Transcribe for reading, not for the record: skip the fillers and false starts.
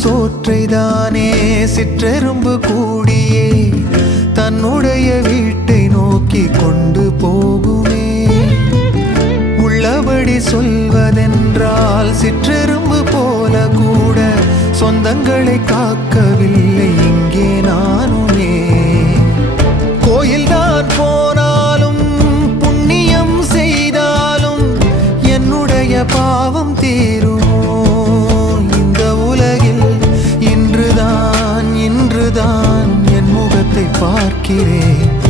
சோற்றைதானே சிற்றெரும்பு கூடியே தன்னுடைய வீட்டை நோக்கி கொண்டு போகுமே. உள்ளபடி சொல்வதென்றால் சிற்றெரும்பு போல கூட சொந்தங்களை காக்கவில்லை இங்கே நானுமே. கோயில்தான் போனாலும் புண்ணியம் செய்தாலும் என்னுடைய பாவம் தீருமோ? இந்த உலகில் இன்றுதான் என் முகத்தை பார்க்கிறேன்.